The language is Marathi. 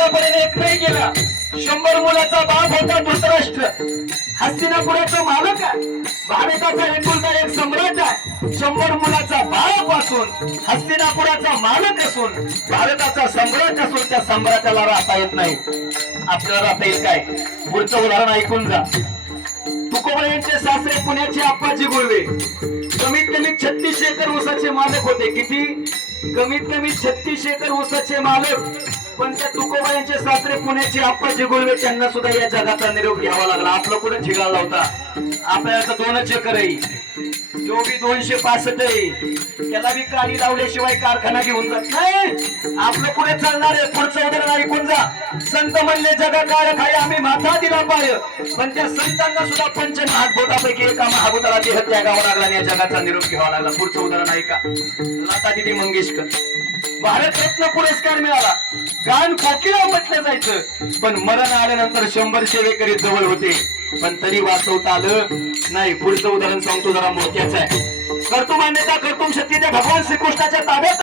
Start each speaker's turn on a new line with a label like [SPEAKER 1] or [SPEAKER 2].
[SPEAKER 1] पूर्णपणे एकही गेला शंभर मुलाचा बाप होता धृतराष्ट्र. हस्तिनापुराचा मालक आहे. भारताचा एकुलता एक सम्राट आहे. शंभर मुलाचा बाप असून हस्तिनापुराचा मालक असून भारताचा सम्राट असून त्या सम्राटाला राहता येत नाही. आपल्याला राहता येत काय? पुढचं उदाहरण ऐकून जा. तुकोबा यांचे सासरे पुण्याचे आप्पाजी गुळवे. कमीत कमी छत्तीस एकर ऊसाचे मालक होते. किती? कमीत कमी छत्तीस एकर ऊसाचे मालक. पण त्या तुकोबा यांचे सासरे पुण्याचे आप्पाजी गुळवे त्यांना सुद्धा या जगाचा निरोप घ्यावा लागला. आपलं कुठे ठिकाण होता? आपल्याला दोनच चक्कर आहे. जो बी दोनशे पासष्ट आहे. त्याला बी काळी लावल्याशिवाय कारखाना घेऊन जात नाही. आपलं पुढे चालणार आहे? पुढचं उदाहरण ऐकून जा. संत म्हणले जगा काळ खाय आम्ही माथा दिला पाय. पण त्या संतांना सुद्धा पंच महाभूतापैकी एका महाभूताला देह त्यागावा लागला आणि या जगाचा निरोप घ्यावा लागला. पुढचं उदाहरण ऐका. लता दिदी मंगेशकर. भारतरत्न पुरस्कार मिळाला. गान कोकिला म्हटलं जायचं. पण मरण आल्यानंतर शंभर सेवेकरी जवळ होते. पण तरी वाचवता आलं नाही. पुढचं उदाहरण सांगतो जरा मोठ्याच आहे. कर्तुम मान्यता कर्तुम शक्ती त्या भगवान श्रीकृष्णाच्या ताब्यात